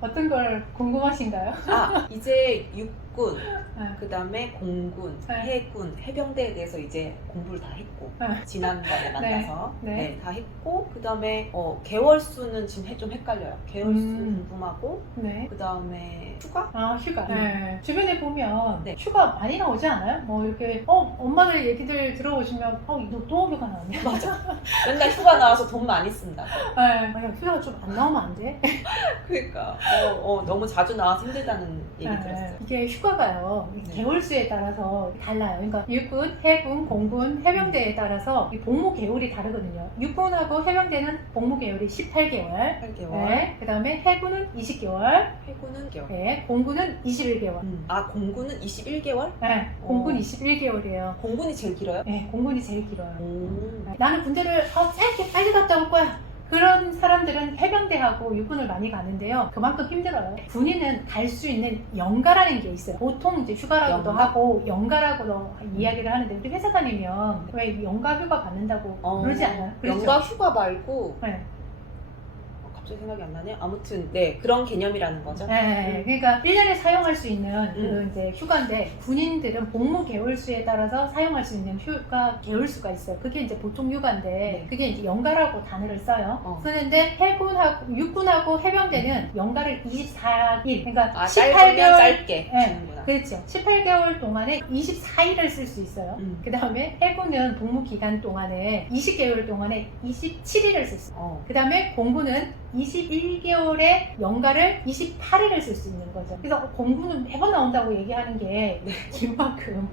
어떤 걸 궁금하신가요? 이제 육군, 네. 그 다음에 공군, 네. 해군, 해병대에 대해서 이제 공부를 다 했고, 네. 지난달에 만나서 네. 다 했고, 그 다음에 개월 수는 지금 좀 헷갈려요. 개월 수 궁금하고, 네. 그 다음에 휴가? 휴가. 네. 주변에 보면 네. 휴가 많이 나오지 않아요? 뭐 이렇게 엄마들 얘기들 들어오시면 너 또 휴가 나왔냐? 맞아. 맨날 휴가 나와서 돈 많이 쓴다. 네. 휴가 좀 안 나오면 안 돼? 그러니까 너무 자주 나와서 힘들다는 얘기 네. 들었어요. 이게 휴가가요. 네. 개월수에 따라서 달라요. 그러니까 육군, 해군, 공군, 해병대에 따라서 이 복무 개월이 다르거든요. 육군하고 해병대는 복무 개월이 18개월. 8개월. 네. 그 다음에 해군은 20개월. 해군은 개월. 네. 공군은 21개월. 공군은 21개월? 네. 공군 21개월이에요. 공군이 제일 길어요? 네. 공군이 제일 길어요. 오. 나는 군대를 짧게 빨리 갔다 올 거야. 그런 사람들은 해병대하고 육군을 많이 가는데요. 그만큼 힘들어요. 군인은 갈 수 있는 연가라는 게 있어요. 보통 이제 휴가라고도 연가? 하고 연가라고도 이야기를 하는데 우리 회사 다니면 왜 연가 휴가 받는다고 그러지 않아요? 그렇죠? 연가 휴가 말고 네. 갑자기 생각이 안 나네. 아무튼 그런 개념이라는 거죠. 네, 그러니까 1년에 사용할 수 있는 그 이제 휴가인데 군인들은 복무 개월수에 따라서 사용할 수 있는 휴가 개월수가 있어요. 그게 이제 보통 휴가인데 그게 이제 연가라고 단어를 써요. 쓰는데 해군하고 육군하고 해병대는 연가를 24일, 그러니까 18개월 짧게 주는구나. 그렇죠. 18개월 동안에 24일을 쓸 수 있어요. 그 다음에 해군은 복무 기간 동안에 20개월 동안에 27일을 쓸 수 있어요. 그 다음에 공군은 21개월에 연가를 28일을 쓸 수 있는 거죠. 그래서 공군은 매번 나온다고 얘기하는 게 이만큼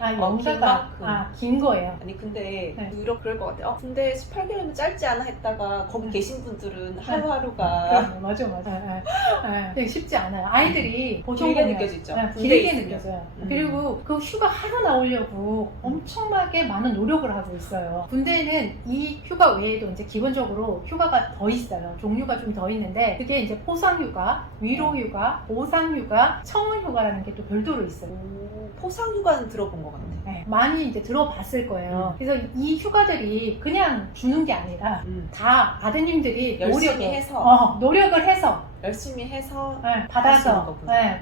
연가가 긴 거예요. 아니 근데 네. 그럴 것 같아요. 근데 18개월이면 짧지 않아 했다가 거기 계신 분들은 하루하루가 맞아. 되게 쉽지 않아요. 아이들이 보통 길게 보면, 느껴지죠. 길게 느껴져요. 그리고 그 휴가 하루 나오려고 엄청나게 많은 노력을 하고 있어요. 군대는 이 휴가 외에도 이제 기본적으로 휴가가 더 있어요. 종류가 좀 더 있는데 그게 이제 포상휴가, 위로휴가, 보상휴가, 청원휴가라는 게 또 별도로 있어요. 포상휴가는 들어본 것 같아요. 네, 많이 이제 들어봤을 거예요. 그래서 이 휴가들이 그냥 주는 게 아니라 다 아드님들이 노력을 해서 열심히 해서 받아서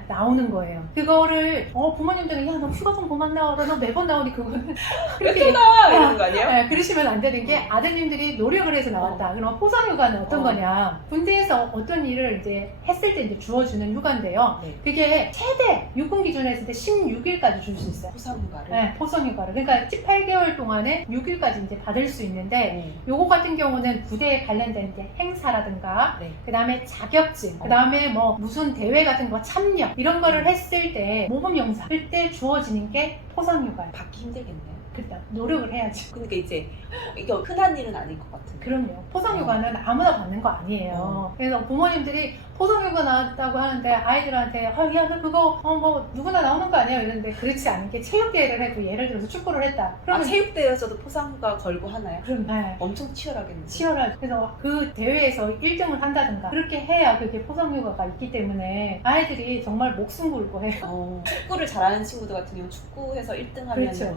나오는 거예요. 그거를 부모님들은 야 너 휴가 좀 그만 나와라, 너 매번 나오니 그거는 왜 또 나와 이러는 거 아니에요? 그러시면 안 되는 게 아드님들이 노력을 해서 나왔다. 그럼 포상휴가는 어떤 거냐? 군대에서 어떤 일을 이제 했을 때 이제 주어주는 휴가인데요. 그게 최대 육군 기준으로 했을 때 16일까지 줄 수 있어요. 포상휴가를. 네, 포상휴가를. 그러니까 18개월 동안에 6일까지 이제 받을 수 있는데 요거 같은 경우는 부대에 관련된 이제 행사라든가 그 다음에 자격증, 그 다음에 뭐 무슨 대회 같은 거 참여 이런 거를 했을 때 모범영사 그때 주어지는 게 포상휴가예요. 받기 힘들겠네요. 그때 노력을 해야지. 그러니까 이제 이게 흔한 일은 아닐 것 같은데. 그럼요. 포상휴가는 아무나 받는 거 아니에요. 그래서 부모님들이 포상휴가 나왔다고 하는데 아이들한테 야 너 그거 뭐 누구나 나오는 거 아니에요 이러는데 그렇지 않은 게 체육대회를 해도 예를 들어서 축구를 했다. 그러면 체육대회에서도 포상휴가 걸고 하나요? 그럼 엄청 치열하겠네요. 치열하죠. 그래서 그 대회에서 1등을 한다든가 그렇게 해야 그게 포상휴가가 있기 때문에 아이들이 정말 목숨 걸고 해요. 축구를 잘하는 친구들 같은 경우는 축구해서 1등 하면 그렇죠.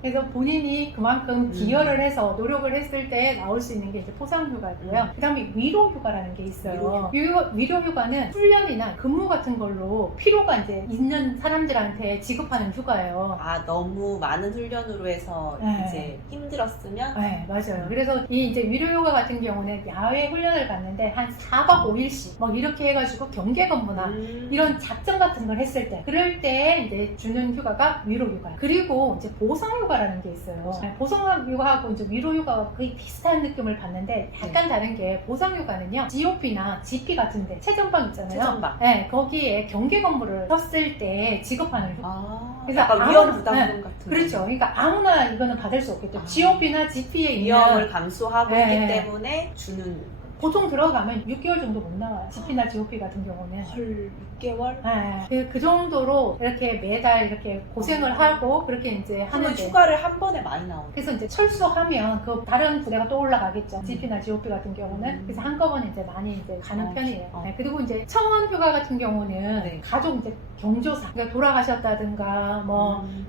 그래서 본인이 그만큼 기여를 해서 노력을 했을 때 나올 수 있는 게 이제 포상휴가고요. 그 다음에 위로휴가라는 게 있어요. 위로휴가는 훈련이나 근무 같은 걸로 필요가 이제 있는 사람들한테 지급하는 휴가예요. 너무 많은 훈련으로 해서 이제 힘들었으면? 네, 맞아요. 그래서 이 이제 위로휴가 같은 경우는 야외 훈련을 갔는데 한 4박 5일씩 막 이렇게 해가지고 경계 근무나 이런 작전 같은 걸 했을 때 그럴 때 이제 주는 휴가가 위로휴가예요. 그리고 이제 보상휴가라는 게 있어요. 보상휴가하고 이제 위로휴가가 거의 비슷한 느낌을 받는데 약간 다른 게 보상휴가는요 GOP나 GP 같은데 체전방 있잖아요. 체전방. 거기에 경계 근무를 했을 때 지급하는 휴가. 그래서 약간 위험 부담금 같은 그렇죠. 그러니까 아무나 이거는 받을 수 없겠죠. GOP나 GP에 있는 위험을 감수하고 있기 때문에 주는. 보통 들어가면 6개월 정도 못 나와요. GP나 GOP 같은 경우는. 헐, 6개월? 그 정도로 이렇게 매달 이렇게 고생을 하고 그렇게 이제 하는데. 휴가를 한 번에 많이 나오죠. 그래서 이제 철수하면 그 다른 부대가 또 올라가겠죠. GP나 GOP 같은 경우는. 그래서 한꺼번에 이제 많이 이제 가는 편이에요. 그리고 이제 청원 휴가 같은 경우는 가족 이제 경조사, 그러니까 돌아가셨다든가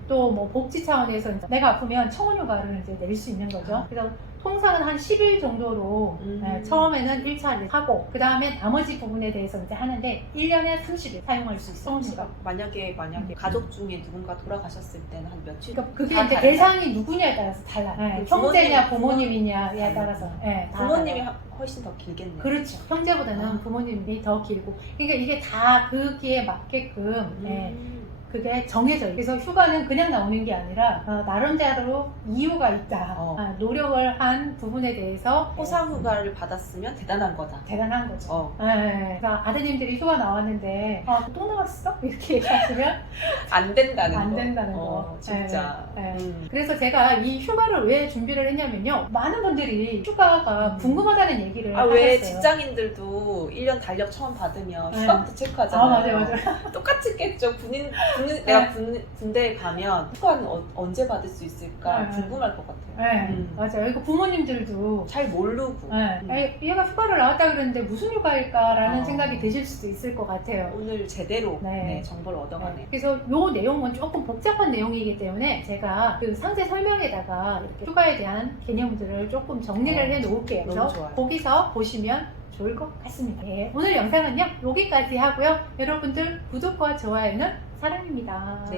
또 뭐 복지 차원에서 이제 내가 아프면 청원 휴가를 이제 낼 수 있는 거죠. 그래서 통상은 한 10일 정도로 처음에는 1차를 하고 그 다음에 나머지 부분에 대해서 이제 하는데 1년에 30일 사용할 수 있어요. 만약에 가족 중에 누군가 돌아가셨을 때는 한 며칠? 그러니까 그게 다 이제 다르나요? 대상이 누구냐에 따라서 달라요. 네, 형제냐 부모님이냐에 따라서 다 부모님이 달라요. 훨씬 더 길겠네요. 그렇죠. 형제보다는 부모님이 더 길고 그러니까 이게 다 거기에 맞게끔 그게 정해져요. 그래서 휴가는 그냥 나오는 게 아니라 나름대로 이유가 있다. 노력을 한 부분에 대해서 호상 휴가를 받았으면 대단한 거다. 대단한 거죠. 그래서 아드님들이 휴가 나왔는데 또 나왔어? 이렇게 얘기하시면 안 된다는 안 거. 된다는 거. 진짜. 그래서 제가 이 휴가를 왜 준비를 했냐면요. 많은 분들이 휴가가 궁금하다는 얘기를 하셨어요. 왜 직장인들도 1년 달력 처음 받으면 휴가부터 체크하잖아요. 맞아요. 똑같겠죠. 내가 군대에 가면 휴가는 언제 받을 수 있을까 궁금할 것 같아요. 맞아요. 이거 부모님들도 잘 모르고 얘가 휴가를 나왔다 그러는데 무슨 휴가일까라는 생각이 드실 수도 있을 것 같아요. 오늘 제대로 정보를 얻어가네요. 그래서 이 내용은 조금 복잡한 내용이기 때문에 제가 그 상세 설명에다가 이렇게 휴가에 대한 개념들을 조금 정리를 해 놓을게요. 너무 좋아요. 거기서 보시면 좋을 것 같습니다. 오늘 영상은요 여기까지 하고요. 여러분들 구독과 좋아요는 사랑입니다. 네.